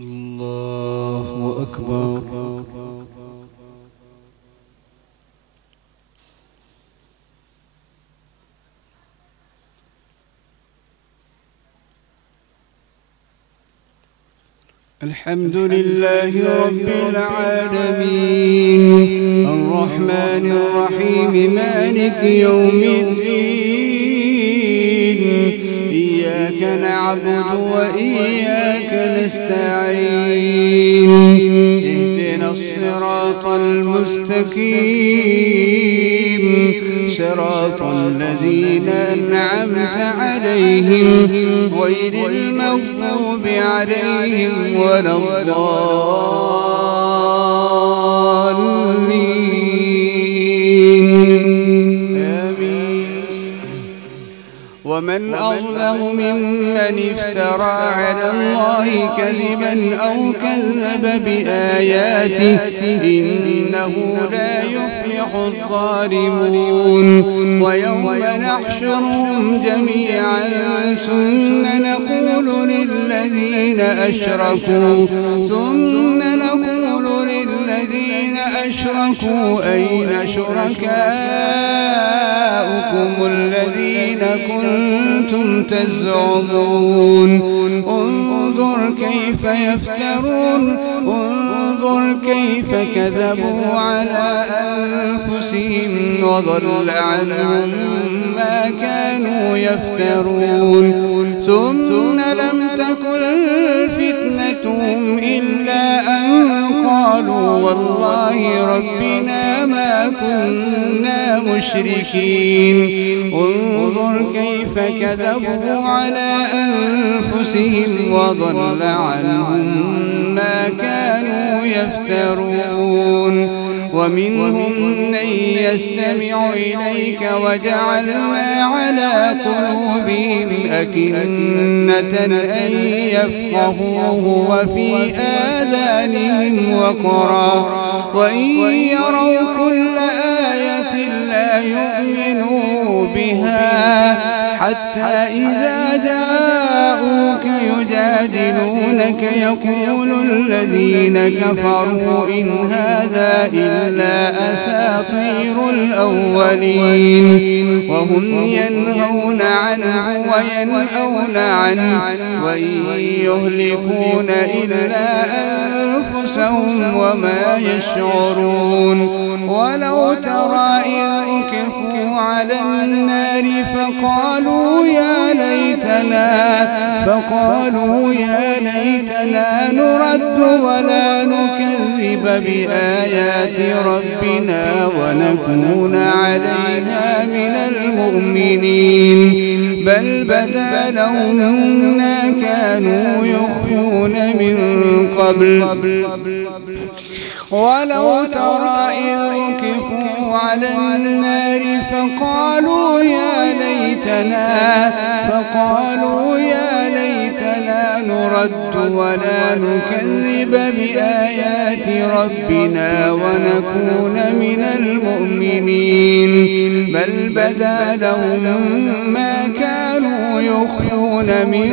الله أكبر. الحمد لله رب العالمين الرحمن الرحيم مالك يوم الدين إياك نعبد وإياك نستعين اهدنا الصراط المستقيم صراط الذين أنعمت عليهم غير المغضوب عليهم ولا الضالين آمين. ومن أظلم ممن افترى على الله كذبا أو كذب بآياته إنه لا يفلح الظالمون. ويوم نحشرهم جميعا ثم نقول للذين أشركوا أين شركاؤكم الذين كنتم تزعمون. انظر كيف يفترون، انظر كيف كذبوا على أنفسهم وضل عنهم ما كانوا يفترون. ثم لم تكن فتنتهم إلا أن قالوا والله ربنا ما كنا مشركين. انظر كيف كذبوا على أنفسهم وضل عنهم ما كانوا يفترون. ومنهم من يستمع إليك وجعلنا على قلوبهم أكنة أن يفقهوه وفي آذانهم وقرا وإن يروا كل آية لا يؤمنوا بها حتى إذا جاءوك يجادلونك يقول الذين كفروا إن هذا إلا أساطير الأولين. وهم ينهون عنه وينأون عنه وإن يهلكون إلا أنفسهم وما يشعرون. ولو ترى إذ وقفوا على النار فقالوا يا ليتنا نرد ولا نكذب بآيات ربنا ونكون عليها من المؤمنين. بل بدا لهم ما كانوا يخفون من قبل. ولو ترى إذ وقفوا على النار فقالوا يا ليتنا نرد ولا نكذب بآيات ربنا ونكون من المؤمنين. بل بدا لهم ما كانوا يخفون من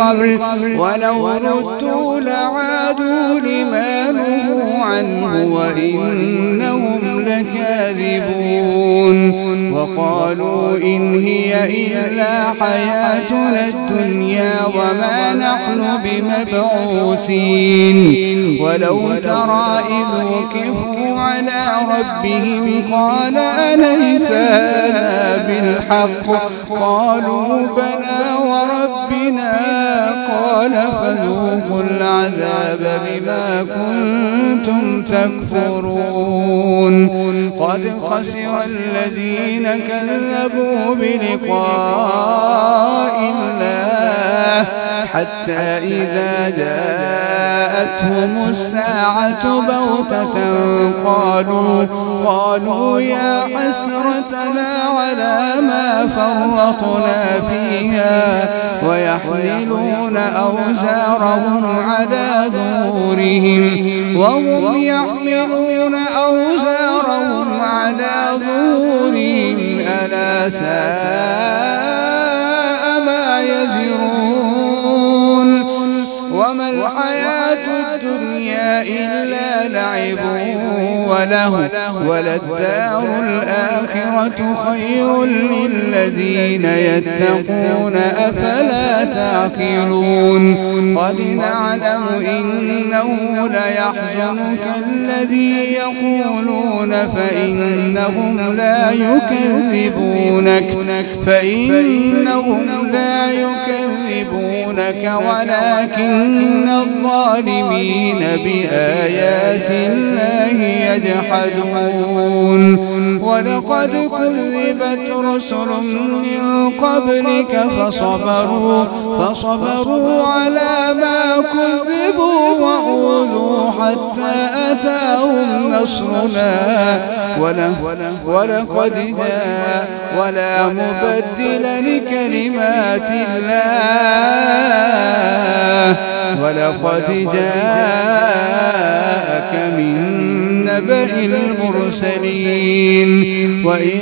قبل. ولو ردوا لعادوا لما نهوا عنه وإنهم لكاذبون. وقالوا إن هي إلا حياتنا الدنيا وما نحن بمبعوثين. ولو ترى إذ وقفوا على ربهم قال أليس هذا بالحق قالوا بلى وربنا قال فذوقوا العذاب بما كنتم تكفرون. قد خسر الذين كذبوا بلقاء الله حتى إذا جاءتهم الساعة بغتة قالوا يا حسرتنا على ما فرطنا فيها ويحملون أوزارهم على ظهورهم وهم يحملون أوزارهم على ظهورهم ألا ساء ما يزرون. وما الحياة الدنيا إلا لعب وله وللدار الآخرة خير للذين يتقون أفلا تعقلون قد نعلم إنه ليحزنك الذي يقولون فإنهم لا يكذبونك ولكن الظالمين بآيات الله يجحدون ولقد كذبت رسل من قبلك فصبروا على ما كذبوا وأوذوا حتى أتاهم نصرنا ولقد جاء ولا مبدل لكلمات الله ولقد جاءك من نبأ المرسلين وإن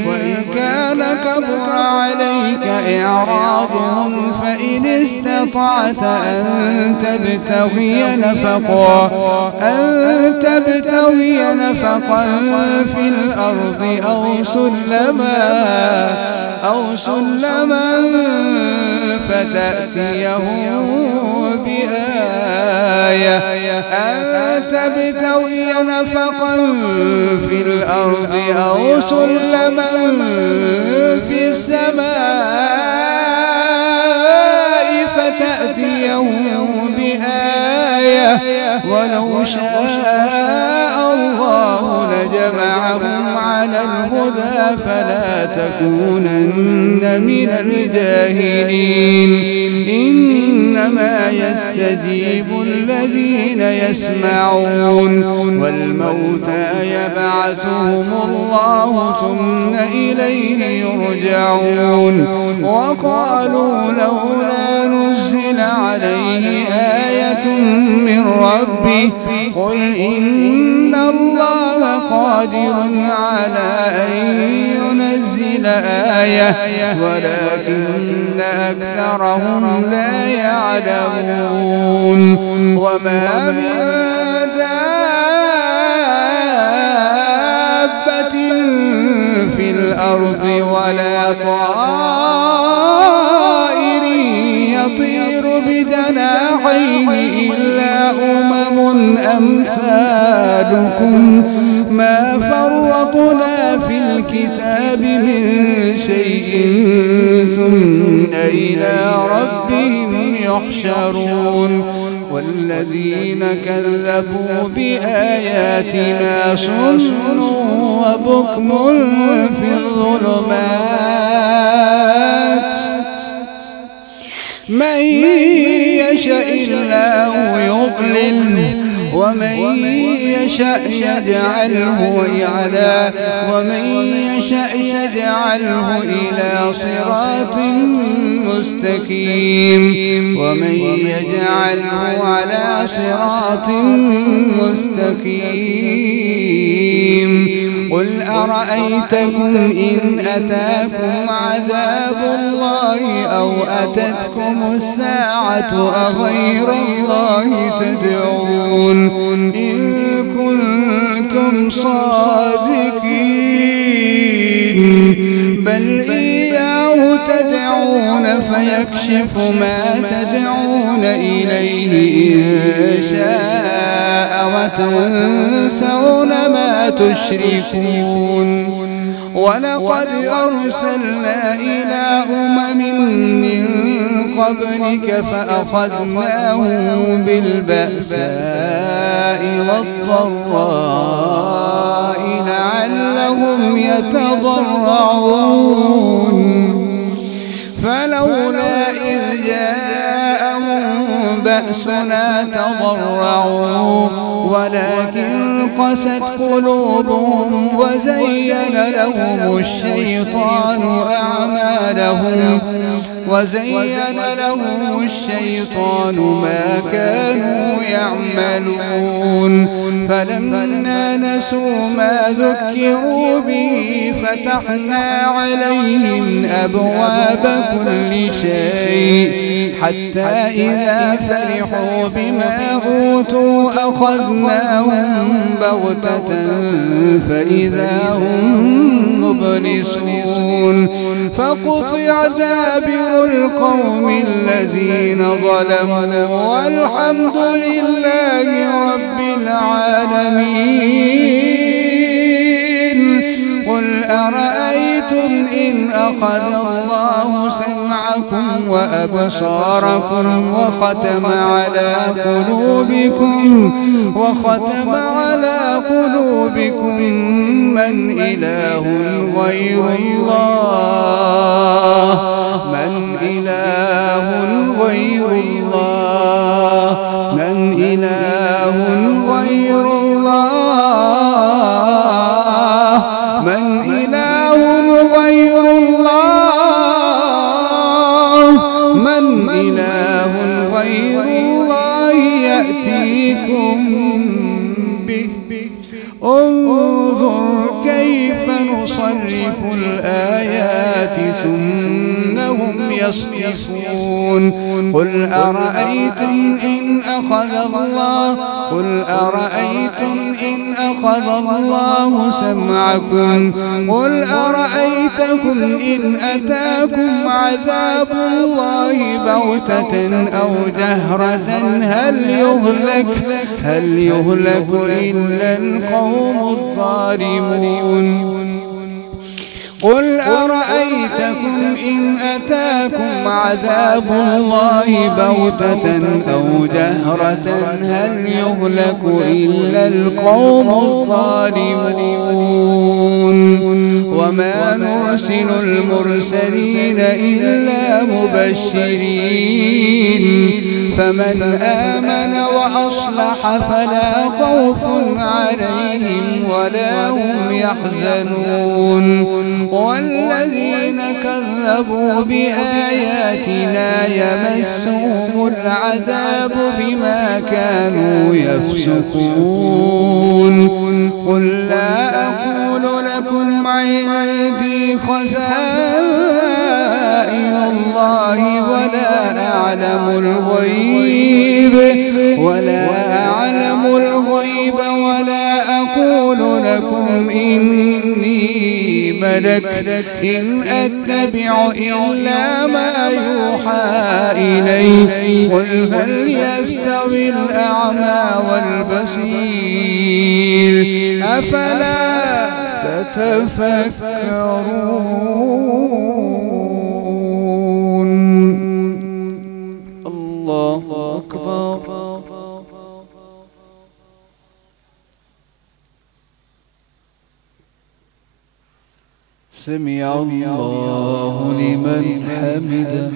كان كبر عليك إعراضهم فإن استطعت أن تبتغي نفقا في الأرض أو سلما فتأتيهم بآية تبتغي نفقا في الأرض أو سلما في السماء فتأتيهم بآية ولو شاء الله لجمعهم على الهدى فلا تكونن من الجاهلين إنما يستجيب الذين يسمعون والموتى يبعثهم الله ثم إليه يرجعون وقالوا لولا نزل عليه آية من ربه قل إن الله قادر على أن ينزل آية ولكن أكثرهم لا يعلمون وما من دابة في الأرض ولا طائر يطير بجناحيه إلا أمثالكم ما فرطنا في الكتاب من شيء ثم إلى ربهم يحشرون والذين كذبوا بآياتنا صم وبكم في الظلمات من يشاء الله يضلل ومن يشاء يجعله إلى صراط مستقيم ومن يجعله على صراط مستقيم قل أرأيتكم إن أتاكم عذاب الله أو أتتكم الساعة أغير الله تدعون إن كنتم صادقين بل إياه تدعون فيكشف ما تدعون إليه إن شاء وتنسون ما تشركون ولقد أرسلنا إلى من قبلك فأخذناهم بالبأساء والضراء لعلهم يتضرعون فلولا إذ جاءهم بأسنا تضرعوا ولكن قست قلوبهم وزين لهم الشيطان ما كانوا يعملون فلما نسوا ما ذكروا به فتحنا عليهم أبواب كل شيء حتى إذا فرحوا بما أوتوا أخذناهم بغتة فإذا هم مبلسون فقطع دابر القوم الذين ظلموا والحمد لله رب العالمين. قل أرأيتم إن أخذ الله سمعكم وأبصاركم وختم على قلوبكم من إله غير الله يأتيكم به انظر كيف نصرف الآيات ثم هم يصدفون. قل أرأيتم إن أخذ الله سمعكم قل أرأيتكم إن أتاكم عذاب الله بغتة أو جهرة هل يهلك إلا القوم الظالمون. قل أرأيتكم إن أتاكم عذاب الله بغتة أو جهرة هل يهلك إلا القوم الظالمون. وما نرسل المرسلين إلا مبشرين فمن آمن وأصلح فلا خوف عليهم ولا هم يحزنون. والذين كذبوا بآياتنا يمسهم العذاب بما كانوا يفسقون. قل لا أقول لكم عندي خزائن الله ولا أعلم الغيب ولا أقول لكم إني ملك إن أتبع إلا ما يوحى إلي. قل هل يستوي الأعمى والبصير أفلا تتفكرون. الله أكبر. سمع الله لمن حمده.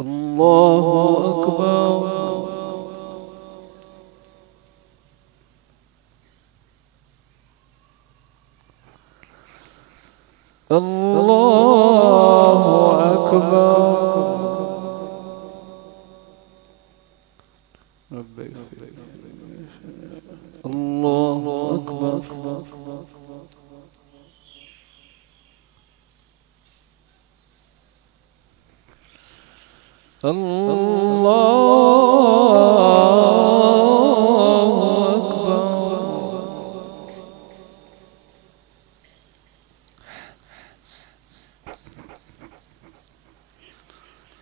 الله أكبر. الله أكبر. الله أكبر.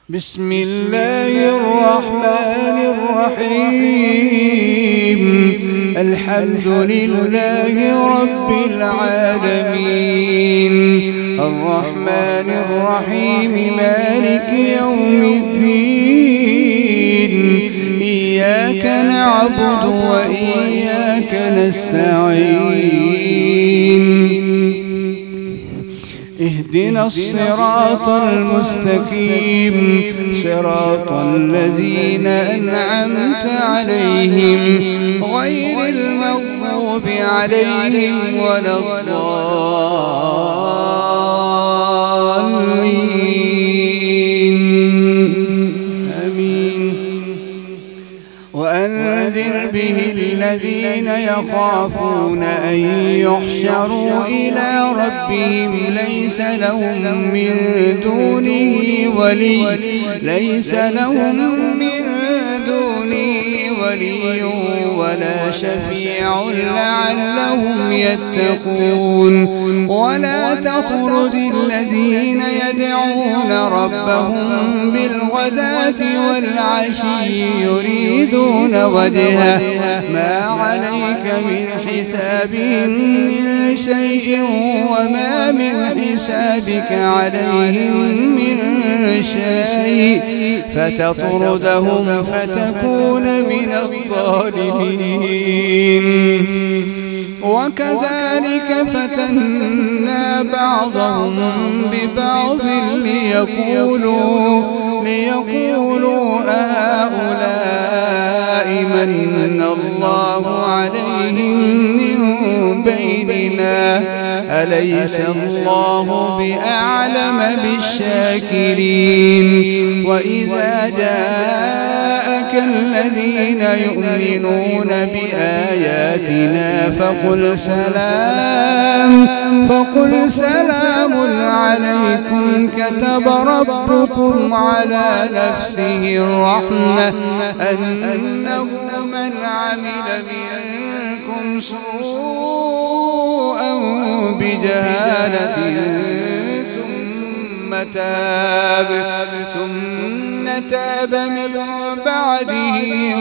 بسم الله الرحمن الرحيم. الحمد لله رب العالمين الرحمن الرحيم مالك يوم الدين إياك نعبد وإياك نستعين. اهدنا الصراط المستقيم صراط الذين أنعمت عليهم غير المغضوب عليهم ولا الضالين آمين. وأنذر به الذين يخافون أن يحشروا إلى ربهم ليس لهم من دونه ولي ولا شفيع لعلهم يتقون. ولا تطرد الذين يدعون ربهم بالغداة والعشي يريدون وجهه ما عليك من حسابهم من شيء وما من حسابك عليهم من شيء فتطردهم فتكون من الظالمين. وكذلك فتنا بعضهم ببعض ليقولوا أهؤلاء من الله عليهم من بيننا أليس الله بأعلم بالشاكرين. وإذا جاءك الذين يؤمنون بآياتنا فقل سلام عليكم كتب ربكم على نفسه الرحمة أنه من عمل منكم سوءا بجهالة ثم تاب من بعده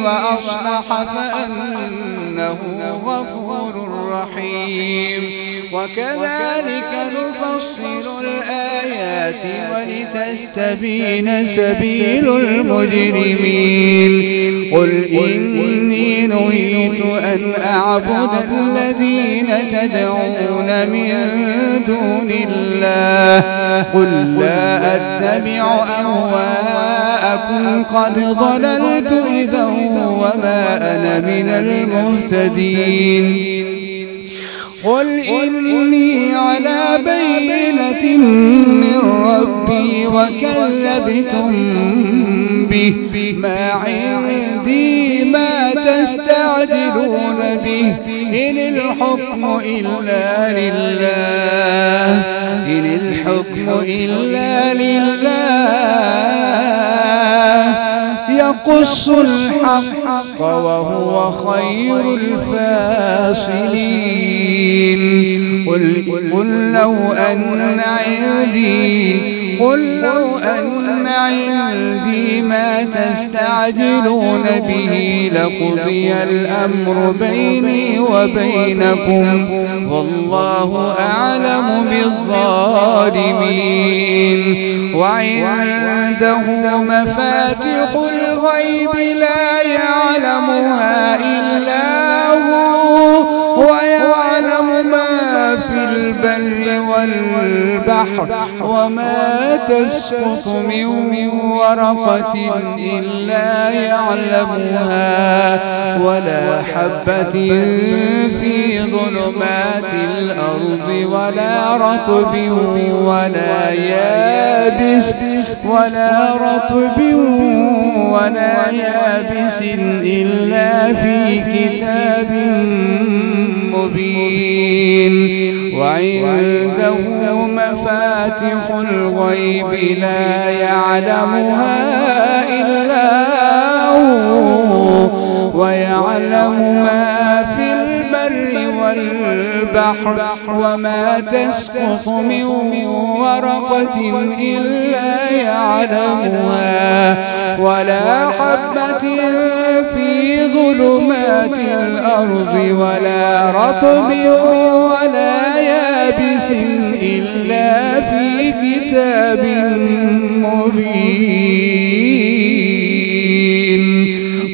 وأصلح فأنه غفور رحيم. وكذلك نفصل الآيات ولتستبين سبيل المجرمين. قل إني نهيت أن أعبد الذين تدعون من دون الله قل لا أتبع أهواءكم قد ضللت إذا وما أنا من المهتدين. قل إني على بينة من ربي وكذبتم به ما عندي ما تستعجلون به إن الحكم إلا لله يقص الحق وهو خير الفاصلين. قل لو أن عندي ما تستعجلون به لقضي الأمر بيني وبينكم والله أعلم بالظالمين. وعنده مفاتح الغيب لا يعلمها إلا هو ويعلم ما في البر والبحر وما تسقط من ورقة إلا يعلمها ولا حبة في ظلمات الأرض ولا رطب ولا يابس إلا في كتاب مبين. وعنده مفاتح الغيب لا يعلمها إلا هو ويعلم ما في البر والبحر وما تسقط من ورقة إلا يعلمها ولا حبة في ظلمات الأرض ولا رطب ولا يابس إلا في كتاب مبين.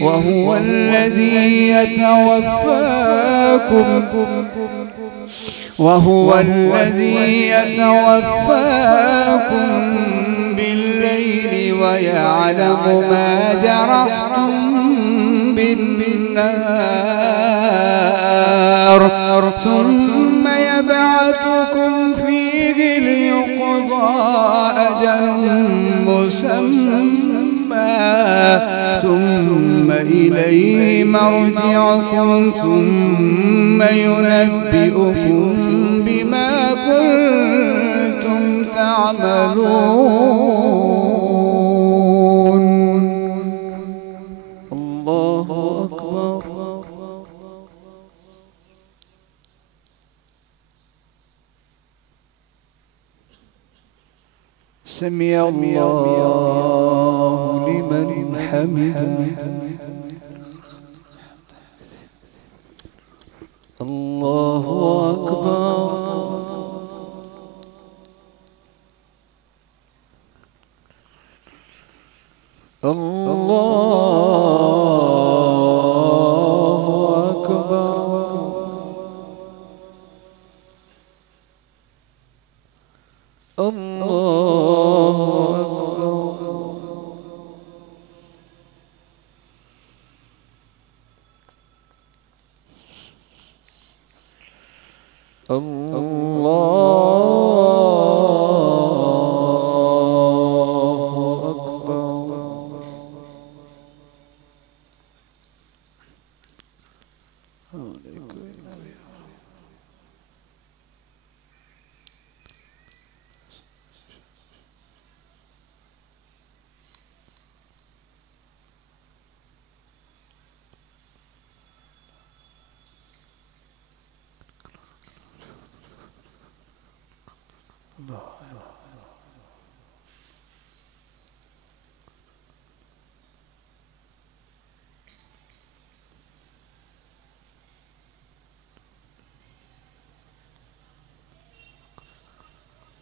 وهو الذي يتوفاكم بالليل ويعلم ما جرحتم بالنهار ثم يبعثكم فيه ليقضى أجل مسمى ثم إليه مرجعكم ثم ينبئكم بما كنتم تعملون. الله أكبر. سمع الله لمن حمده. الله أكبر. الله أكبر. الله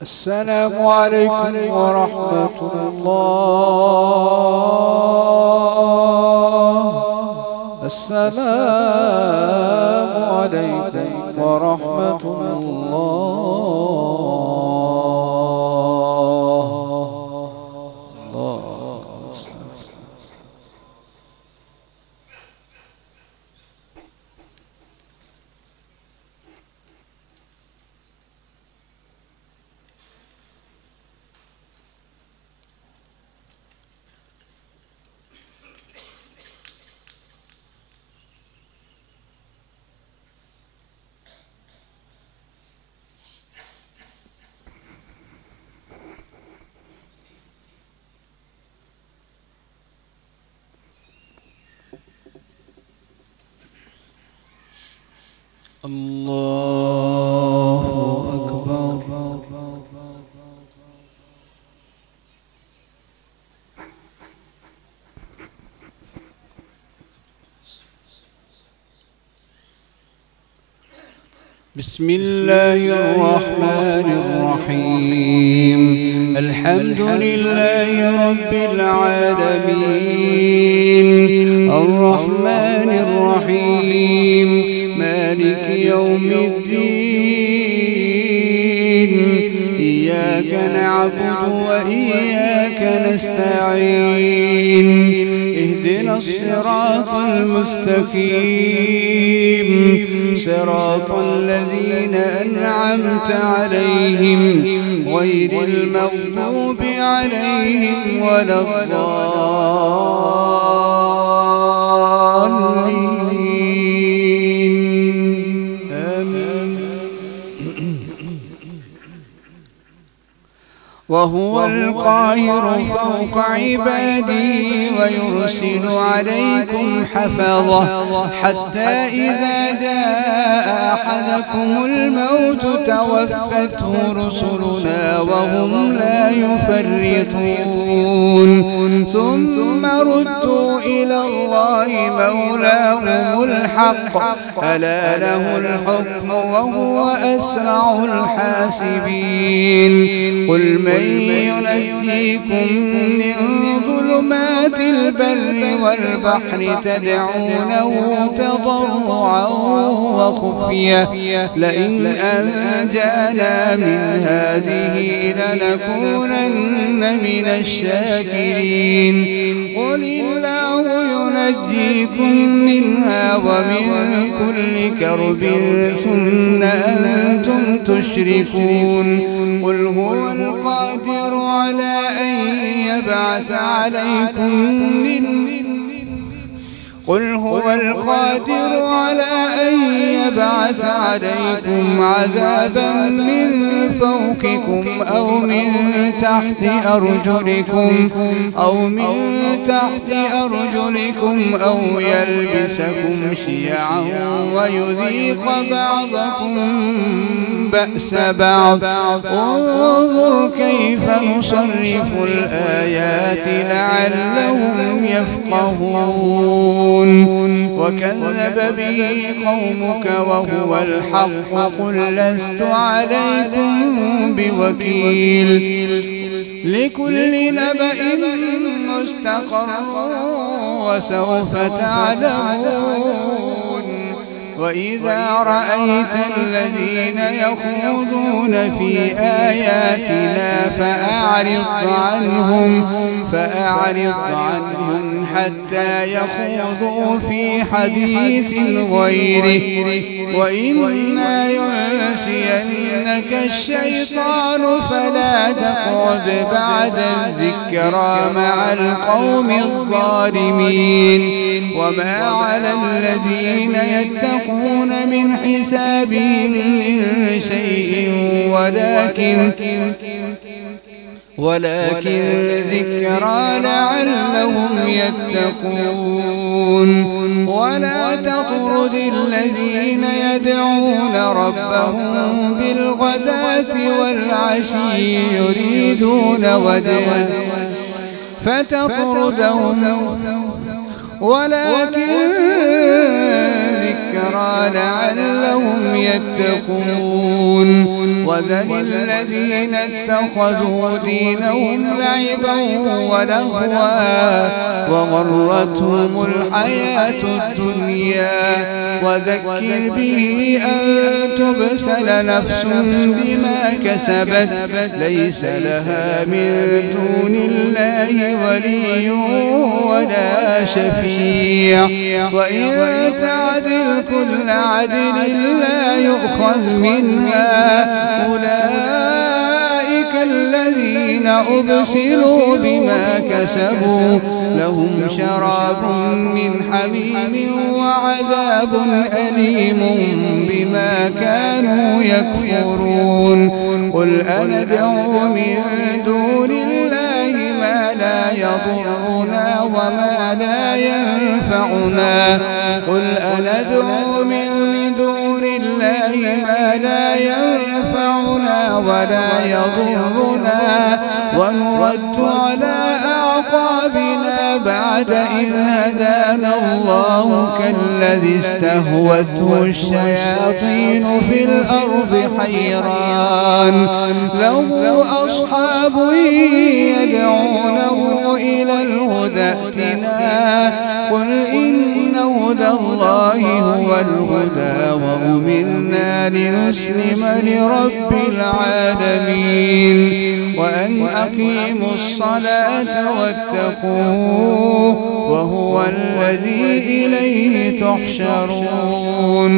السلام عليكم ورحمة الله. السلام عليكم ورحمة الله أكبر. بسم الله الرحمن الرحيم. الحمد لله رب العالمين الرحمن الرحيم مالك يوم الدين. إياك نعبد وإياك نستعين. اهدنا الصراط المستقيم صراط الذين أنعمت عليهم غير المغضوب عليهم ولا الضالين. آمين. وهو القاهر فوق عباده ويرسل عليكم حفظه حتى إذا جاء أحدكم الموت توفته رسلنا وهم لا يفرطون. ثم ردوا إلى الله مولاهم الحق ألا له الحكم وهو أسرع الحاسبين. قل من ينجيكم من ظلمات البر والبحر تدعونه تضرعا وخفية لئن أنجانا من هذه لنكونن من الشاكرين. قل الله ينجيكم منها ومن كل كرب ثم أنتم تشركون. قل هو القادر على أن يبعث عليكم قل هو القادر على أن يبعث عليكم عذابا من فوقكم أو من تحت أرجلكم أو يلبسكم شيعا ويذيق بعضكم بأس بعض. انظر كيف نصرف الآيات لعلهم يفقهون. وكذب به قومك وهو الحق قل لست عليكم بوكيل. لكل نبأ مستقر وسوف تعلمون. وإذا رأيت الذين يخوضون في آياتنا فأعرض عنهم حتى يخوضوا في حديث غيره. وإما ينسينك الشيطان فلا تقعد بعد الذكرى مع القوم الظالمين. وما على الذين يتقون من حسابهم من شيء ولكن ذكرى لعلهم يتقون. ولا تطرد الذين يدعون ربهم بالغداة والعشي يريدون وجهه فتطردهم، ولكن ذكرى لعلهم يتقون. وذل الذين اتخذوا دينهم لعبا ولهوا وغرتهم الحياة الدنيا. وذكر به أن تبسل نفس بما كسبت ليس لها من دون الله ولي ولا شفيع. وإن تعدل كل عدل لا يؤخذ منها. أولئك الذين أبسلوا بما كسبوا لهم شراب من حميم وعذاب أليم بما كانوا يكفرون. قل أندعو من دون الله ما لا يضرنا وما لا ينفعنا. قل أندعو من دون الله ما لا ينفعنا ولا يضرنا ونرد على أعقابنا بعد إذ هدانا الله كالذي استهوته الشياطين في الأرض حيران له أصحاب يدعونه إلى الهدى ائتنا. قل إن هدى الله هو الهدى وأمرنا لنسلم لرب العالمين. وأن أقيموا الصلاة واتقوه وهو الذي إليه تحشرون.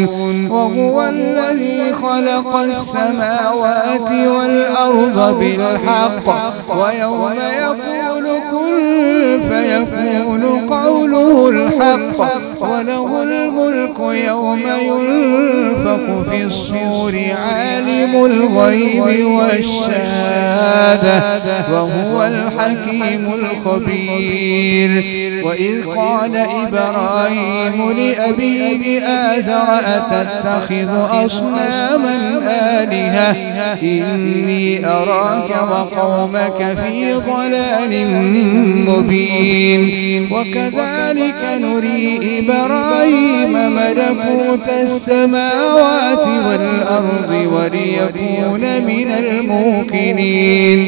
وهو الذي خلق السماوات والأرض بالحق ويوم يقول كن فيكون قوله الحق. وله الملك يوم ينفخ في الصور عالم الغيب والشهادة وهو الحكيم الخبير. وإذ قال إبراهيم لأبيه آزر أتتخذ أصناما آلهة إني أراك وقومك في ضلال مبين. وكذلك نري إبراهيم ملكوت السماوات والأرض وليكون من الموقنين.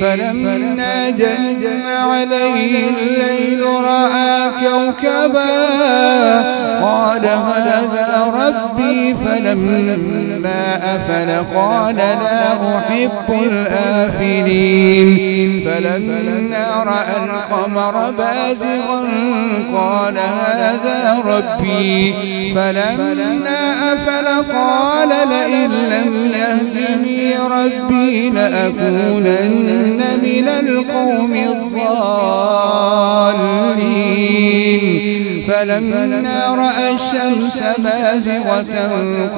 فلما جن عليه الليل رأى كوكبا قال هذا ربي. فلما أفل قال لا أحب الآفلين. فلما رأى القمر بازغا قال هذا ربي. فلما أفل قال لئن لم يهدني ربي لأكونن من القوم الضالين. فلما رأى الشمس بازغة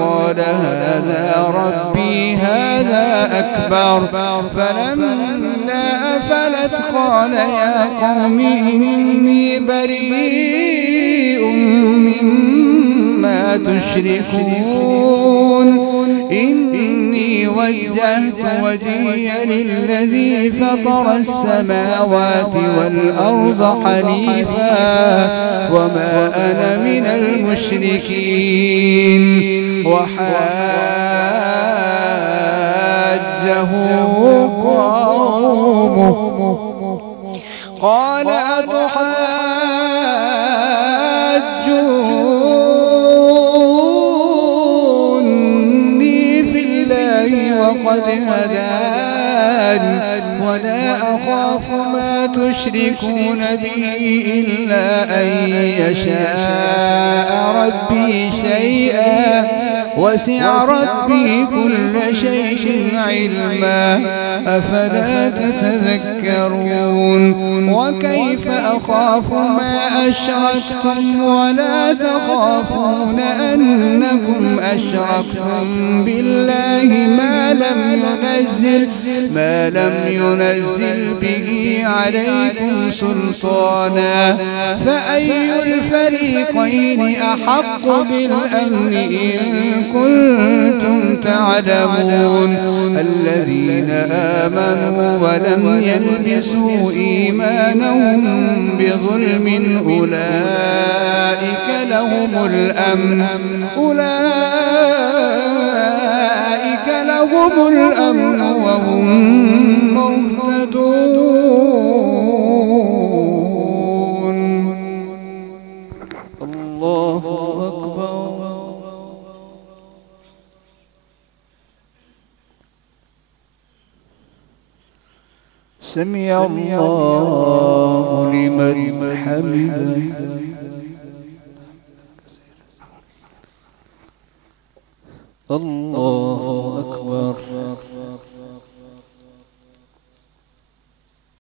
قال هذا ربي هذا أكبر فلما أفلت قال يا قوم إني بريء مما تشركون إني وجهت وجهي للذي فطر السماوات والأرض حنيفا وما أنا من المشركين وحاجه قومه قال أتحاجوني في الله وقد هدان ولا أخاف ما تشركون به إلا أن يشاء ربي شيئا وسع ربي كل شيء علما أفلا تتذكرون وكيف أخاف ما أشركتم ولا تخافون أنكم أشركتم بالله ما لم ينزل به عليكم سلطانا فأي الفريقين أحق بالأمن إن كنتم تعلمون الذين آمنوا ولم يلبسوا إيمانهم بظلم أولئك لهم الأمن وهم مهتدون الله أكبر سمع الله لمن حمده الله